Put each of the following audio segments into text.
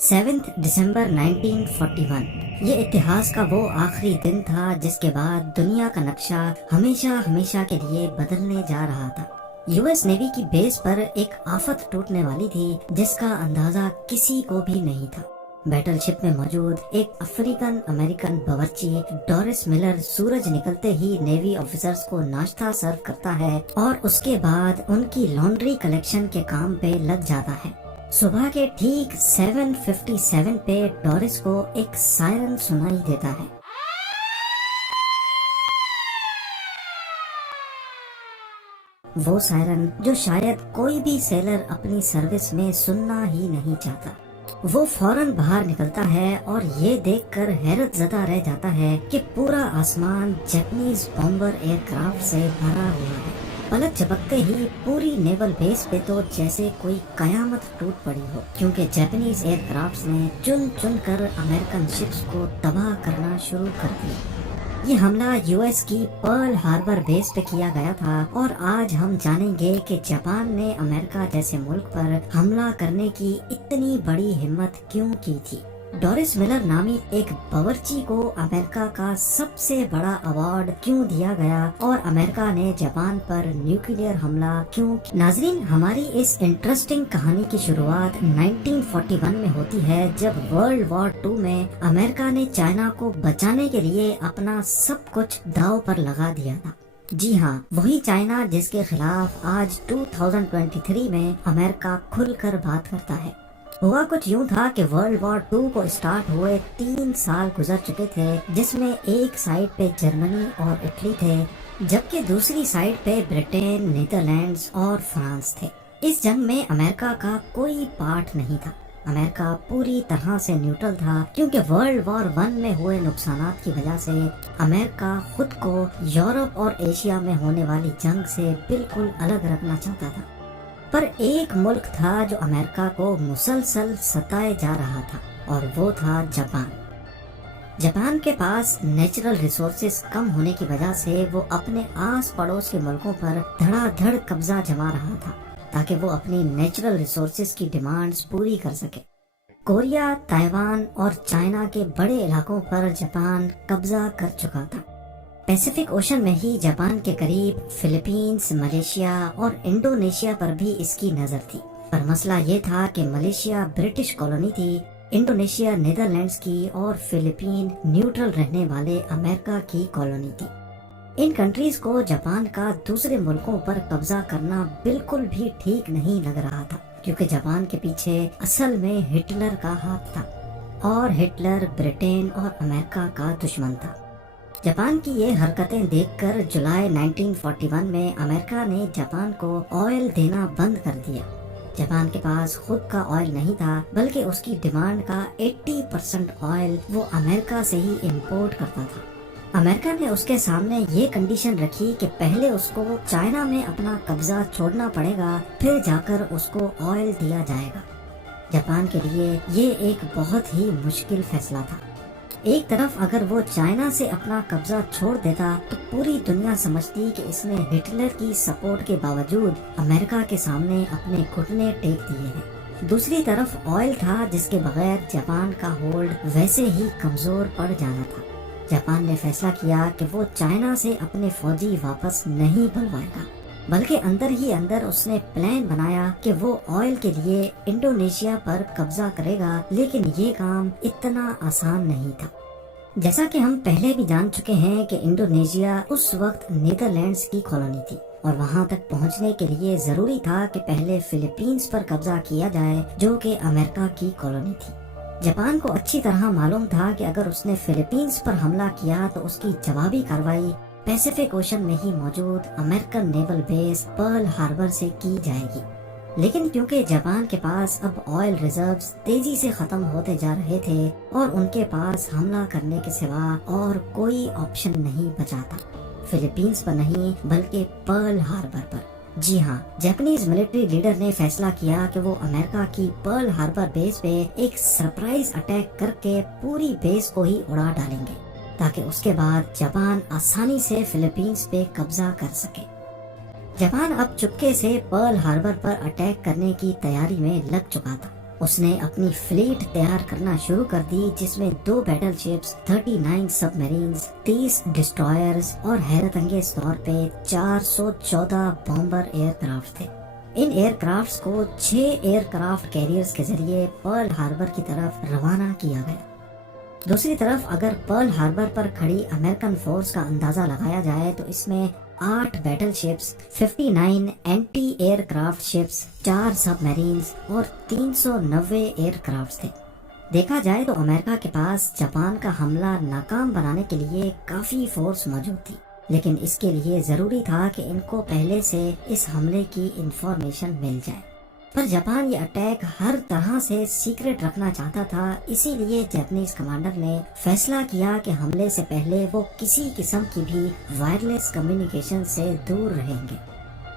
7 دسمبر 1941 یہ اتحاد کا وہ آخری دن تھا جس کے بعد دنیا کا نقشہ ہمیشہ کے لیے بدلنے جا رہا تھا۔ یو ایس نیوی کی بیس پر ایک آفت ٹوٹنے والی تھی جس کا اندازہ کسی کو بھی نہیں تھا۔ بیٹل شپ میں موجود ایک افریقن امریکن باورچی ڈورس ملر سورج نکلتے ہی نیوی آفیسرز کو ناشتہ سرو کرتا ہے اور اس کے بعد ان کی لانڈری کلیکشن کے کام پہ لگ جاتا ہے۔ صبح کے ٹھیک 7:57 پہ ڈورس کو ایک سائرن سنائی دیتا ہے۔ وہ سائرن جو شاید کوئی بھی سیلر اپنی سروس میں سننا ہی نہیں چاہتا۔ وہ فوراً باہر نکلتا ہے اور یہ دیکھ کر حیرت زدہ رہ جاتا ہے کہ پورا آسمان جیپنیز بامبر ایئر کرافٹ سے بھرا ہوا ہے۔ پلک جھپکتے ہی پوری نیول بیس پہ تو جیسے کوئی قیامت ٹوٹ پڑی ہو، کیونکہ جیپنیز ایئر کرافٹس نے چن کر امریکن شپس کو تباہ کرنا شروع کر دیا۔ یہ حملہ یو ایس کی پرل ہاربر بیس پہ کیا گیا تھا اور آج ہم جانیں گے کہ جاپان نے امریکہ جیسے ملک پر حملہ کرنے کی اتنی بڑی ہمت کیوں کی تھی۔ ڈورس ملر نامی ایک باورچی کو امریکہ کا سب سے بڑا ایوارڈ کیوں دیا گیا اور امریکہ نے جاپان پر نیوکلیئر حملہ کیوں کیا؟ ناظرین، ہماری اس انٹرسٹنگ کہانی کی شروعات 1941 میں ہوتی ہے، جب ورلڈ وار 2 میں امریکہ نے چائنا کو بچانے کے لیے اپنا سب کچھ داؤ پر لگا دیا تھا۔ جی ہاں، وہی چائنا جس کے خلاف آج 2023 میں امریکہ کھل کر بات کرتا ہے۔ ہوا کچھ یوں تھا کہ ورلڈ وار 2 کو اسٹارٹ ہوئے 3 سال گزر چکے تھے، جس میں ایک سائڈ پہ جرمنی اور اٹلی تھے، جبکہ دوسری سائڈ پہ برٹین، نیدرلینڈز اور فرانس تھے۔ اس جنگ میں امریکہ کا کوئی پارٹ نہیں تھا۔ امریکہ پوری طرح سے نیوٹرل تھا، کیونکہ ورلڈ وار 1 میں ہوئے نقصانات کی وجہ سے امریکہ خود کو یورپ اور ایشیا میں ہونے والی جنگ سے بالکل الگ رکھنا چاہتا تھا۔ پر ایک ملک تھا جو امریکہ کو مسلسل ستائے جا رہا تھا، اور وہ تھا جاپان۔ جاپان کے پاس نیچرل ریسورسز کم ہونے کی وجہ سے وہ اپنے آس پڑوس کے ملکوں پر دھڑا دھڑ قبضہ جما رہا تھا تاکہ وہ اپنی نیچرل ریسورسز کی ڈیمانڈز پوری کر سکے۔ کوریا، تائیوان اور چائنا کے بڑے علاقوں پر جاپان قبضہ کر چکا تھا۔ پیسیفک اوشن میں ہی جاپان کے قریب فلپینز، ملیشیا اور انڈونیشیا پر بھی اس کی نظر تھی، پر مسئلہ یہ تھا کہ ملیشیا برٹش کالونی تھی، انڈونیشیا نیدرلینڈز کی اور فلپین نیوٹرل رہنے والے امریکہ کی کالونی تھی۔ ان کنٹریز کو جاپان کا دوسرے ملکوں پر قبضہ کرنا بالکل بھی ٹھیک نہیں لگ رہا تھا، کیونکہ جاپان کے پیچھے اصل میں ہٹلر کا ہاتھ تھا، اور ہٹلر برٹین اور امریکہ کا دشمن تھا۔ جاپان کی یہ حرکتیں دیکھ کر جولائی 1941 میں امریکہ نے جاپان کو آئل دینا بند کر دیا۔ جاپان کے پاس خود کا آئل نہیں تھا، بلکہ اس کی ڈیمانڈ کا 80% آئل وہ امریکہ سے ہی امپورٹ کرتا تھا۔ امریکہ نے اس کے سامنے یہ کنڈیشن رکھی کہ پہلے اس کو چائنا میں اپنا قبضہ چھوڑنا پڑے گا، پھر جا کر اس کو آئل دیا جائے گا۔ جاپان کے لیے یہ ایک بہت ہی مشکل فیصلہ تھا۔ ایک طرف اگر وہ چائنا سے اپنا قبضہ چھوڑ دیتا تو پوری دنیا سمجھتی کہ اس نے ہٹلر کی سپورٹ کے باوجود امریکہ کے سامنے اپنے گھٹنے ٹیک دیے ہیں۔ دوسری طرف آئل تھا جس کے بغیر جاپان کا ہولڈ ویسے ہی کمزور پڑ جانا تھا۔ جاپان نے فیصلہ کیا کہ وہ چائنا سے اپنے فوجی واپس نہیں بلوائے گا، بلکہ اندر ہی اندر اس نے پلان بنایا کہ وہ آئل کے لیے انڈونیشیا پر قبضہ کرے گا، لیکن یہ کام اتنا آسان نہیں تھا۔ جیسا کہ ہم پہلے بھی جان چکے ہیں کہ انڈونیشیا اس وقت نیدرلینڈز کی کالونی تھی، اور وہاں تک پہنچنے کے لیے ضروری تھا کہ پہلے فلپینز پر قبضہ کیا جائے، جو کہ امریکہ کی کالونی تھی۔ جاپان کو اچھی طرح معلوم تھا کہ اگر اس نے فلپینز پر حملہ کیا تو اس کی جوابی کارروائی پیسیفک اوشن میں ہی موجود امریکن نیول بیس پرل ہاربر سے کی جائے گی۔ لیکن کیونکہ جاپان کے پاس اب آئل ریزروز تیزی سے ختم ہوتے جا رہے تھے اور ان کے پاس حملہ کرنے کے سوا اور کوئی آپشن نہیں بچا تھا، فلپینز پر نہیں بلکہ پرل ہاربر پر۔ جی ہاں، جاپنیز ملٹری لیڈر نے فیصلہ کیا کہ وہ امریکہ کی پرل ہاربر بیس پہ ایک سرپرائز اٹیک کر کے پوری بیس کو ہی اڑا ڈالیں گے، تاکہ اس کے بعد جاپان آسانی سے فلپینز پہ قبضہ کر سکے۔ جاپان اب چپکے سے پرل ہاربر پر اٹیک کرنے کی تیاری میں لگ چکا تھا۔ اس نے اپنی فلیٹ تیار کرنا شروع کر دی جس میں 2 بیٹل شپس، 39 سب میرینز، 30 ڈسٹرائرز اور حیرت انگیز طور پہ 414 بامبر ایئر کرافٹ تھے۔ ان ایئر کرافٹس کو 6 ایئر کرافٹ کیریئرز کے ذریعے پرل ہاربر کی طرف روانہ کیا گیا۔ دوسری طرف اگر پرل ہاربر پر کھڑی امریکن فورس کا اندازہ لگایا جائے تو اس میں 8 battle ships, 59 anti aircraft ships, 4 submarines اور 390 ایئر کرافٹس تھے۔ دیکھا جائے تو امریکہ کے پاس جاپان کا حملہ ناکام بنانے کے لیے کافی فورس موجود تھی، لیکن اس کے لیے ضروری تھا کہ ان کو پہلے سے اس حملے کی انفارمیشن مل جائے۔ پر جاپان یہ اٹیک ہر طرح سے سیکرٹ رکھنا چاہتا تھا، اسی لیے جاپانیز کمانڈر نے فیصلہ کیا کہ حملے سے پہلے وہ کسی قسم کی بھی وائرلیس کمیونیکیشن سے دور رہیں گے۔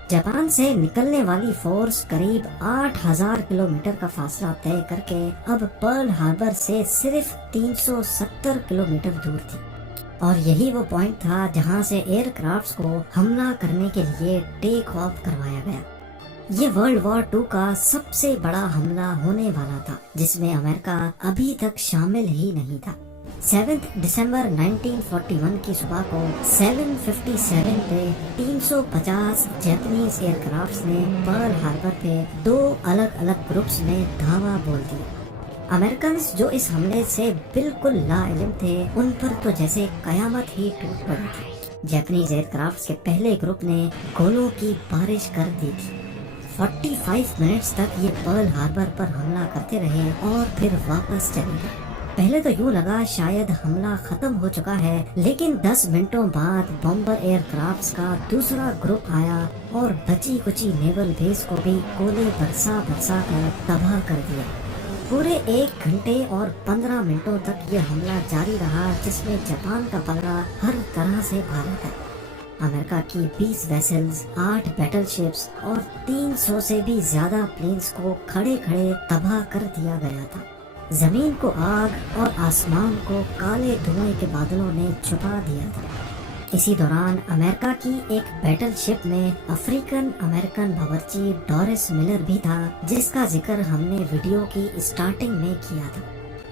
جاپان سے نکلنے والی فورس قریب 8000 کلومیٹر کا فاصلہ طے کر کے اب پرل ہاربر سے صرف 370 کلومیٹر دور تھی، اور یہی وہ پوائنٹ تھا جہاں سے ایئر کرافٹس کو حملہ کرنے کے لیے ٹیک آف کروایا گیا۔ یہ ورلڈ وار 2 کا سب سے بڑا حملہ ہونے والا تھا جس میں امریکہ ابھی تک شامل ہی نہیں تھا۔ 7 دسمبر 1941 کی صبح کو 757 پہ 350 جاپانیز ایئر کرافٹس نے پرل ہاربر پہ 2 الگ الگ گروپس میں دھاوا بول دیا۔ امریکنز جو اس حملے سے بالکل لا علم تھے ان پر تو جیسے قیامت ہی ٹوٹ پڑی تھی۔ جاپانیز ایئر کرافٹس کے پہلے گروپ نے گولوں کی بارش کر دی تھی۔ 45 منٹس تک یہ پرل ہاربر پر حملہ کرتے رہے اور پھر واپس چلے گئے۔ پہلے تو یوں لگا شاید حملہ ختم ہو چکا ہے، لیکن 10 منٹوں بعد بمبر ایئر کرافٹس کا دوسرا گروپ آیا اور بچی کچی نیول بیس کو بھی گولے برسا کر تباہ کر دیا۔ پورے 1 گھنٹے اور 15 منٹوں تک یہ حملہ جاری رہا جس میں جاپان کا پلڑا ہر طرح سے بھارا تھا۔ امریکہ کی 20 ویسلز، 8 بیٹل شپس اور 300 سے بھی زیادہ پلینز کو کھڑے تباہ کر دیا گیا تھا۔ زمین کو آگ اور آسمان کو کالے دھوئیں کے بادلوں نے چھپا دیا تھا۔ اسی دوران امریکہ کی ایک بیٹل شپ میں افریقن امریکن باورچی ڈورس ملر بھی تھا جس کا ذکر ہم نے ویڈیو کی اسٹارٹنگ میں کیا تھا۔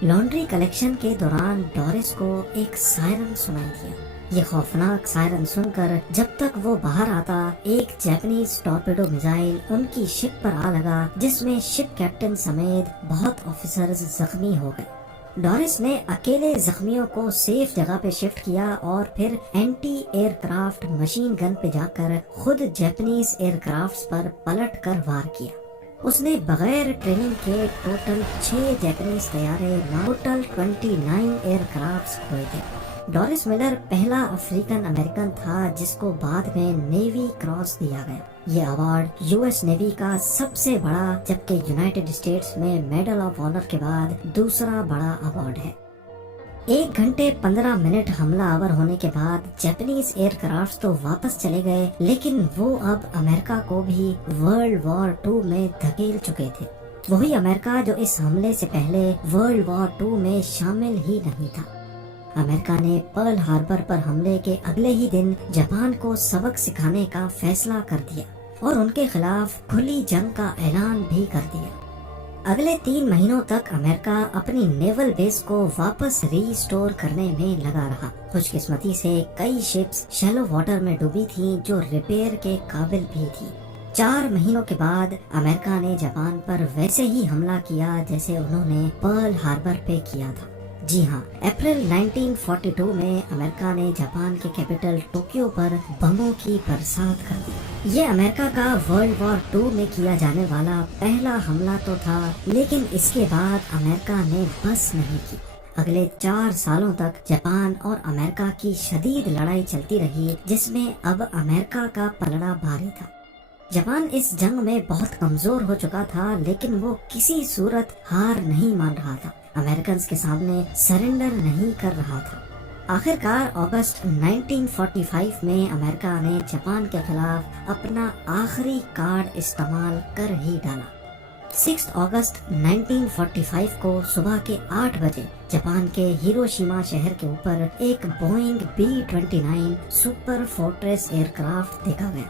لانڈری کلیکشن کے دوران ڈورس کو ایک سائرن سنائی دیا۔ یہ خوفناک سائرن سن کر جب تک وہ باہر آتا ایک جاپانیز ٹارپیڈو میزائل ان کی شپ پر آ لگا جس میں شپ کیپٹن سمیت بہت آفیسرز زخمی ہو گئے۔ ڈورس نے اکیلے زخمیوں کو سیف جگہ پہ شفٹ کیا اور پھر anti aircraft machine gun پہ جا کر خود جاپانیز ایئر کرافٹس پر پلٹ کر وار کیا۔ اس نے بغیر ٹریننگ کے ٹوٹل 6 جاپانیز طیارے، ٹوٹل 29 ایئر کرافٹس کھوئے تھے۔ ڈورس ملر پہلا افریقن امریکن تھا جس کو بعد میں نیوی کراس دیا گیا۔ یہ ایوارڈ یو ایس نیوی کا سب سے بڑا جبکہ یونائٹڈ اسٹیٹس میں میڈل آف آنر کے بعد دوسرا بڑا ایوارڈ ہے۔ 1 گھنٹے 15 منٹ حملہ آور ہونے کے بعد جاپانیز ایئر کرافٹس تو واپس چلے گئے، لیکن وہ اب امریکہ کو بھی ورلڈ وار 2 میں دھکیل چکے تھے۔ وہی امریکہ جو اس حملے سے پہلے ورلڈ وار 2 میں شامل ہی نہیں تھا۔ امریکہ نے پرل ہاربر پر حملے کے اگلے ہی دن جاپان کو سبق سکھانے کا فیصلہ کر دیا اور ان کے خلاف کھلی جنگ کا اعلان بھی کر دیا۔ اگلے 3 مہینوں تک امریکہ اپنی نیول بیس کو واپس ری اسٹور کرنے میں لگا رہا۔ خوش قسمتی سے کئی شپس شیلو واٹر میں ڈوبی تھیں جو ریپیئر کے قابل بھی تھی۔ 4 مہینوں کے بعد امریکہ نے جاپان پر ویسے ہی حملہ کیا جیسے انہوں نے پرل ہاربر پہ کیا تھا۔ جی ہاں، اپریل 1942 میں امریکہ نے جاپان کے کیپٹل ٹوکیو پر بموں کی برسات کر دی۔ یہ امریکہ کا ورلڈ وار 2 میں کیا جانے والا پہلا حملہ تو تھا، لیکن اس کے بعد امریکہ نے بس نہیں کی۔ اگلے 4 سالوں تک جاپان اور امریکہ کی شدید لڑائی چلتی رہی جس میں اب امریکہ کا پلڑا بھاری تھا۔ جاپان اس جنگ میں بہت کمزور ہو چکا تھا لیکن وہ کسی صورت ہار نہیں مان رہا تھا، امریکنز کے سامنے سرنڈر نہیں کر رہا تھا۔ آخر کار اگست 1945 میں امریکہ نے جاپان کے خلاف اپنا آخری کارڈ استعمال کر ہی ڈالا۔ 6 اگست 1945 کو صبح کے 8 بجے جاپان کے ہیروشیما شہر کے اوپر ایک Boeing B-29 super fortress aircraft دیکھا گیا۔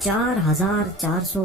4400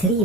3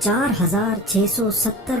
4670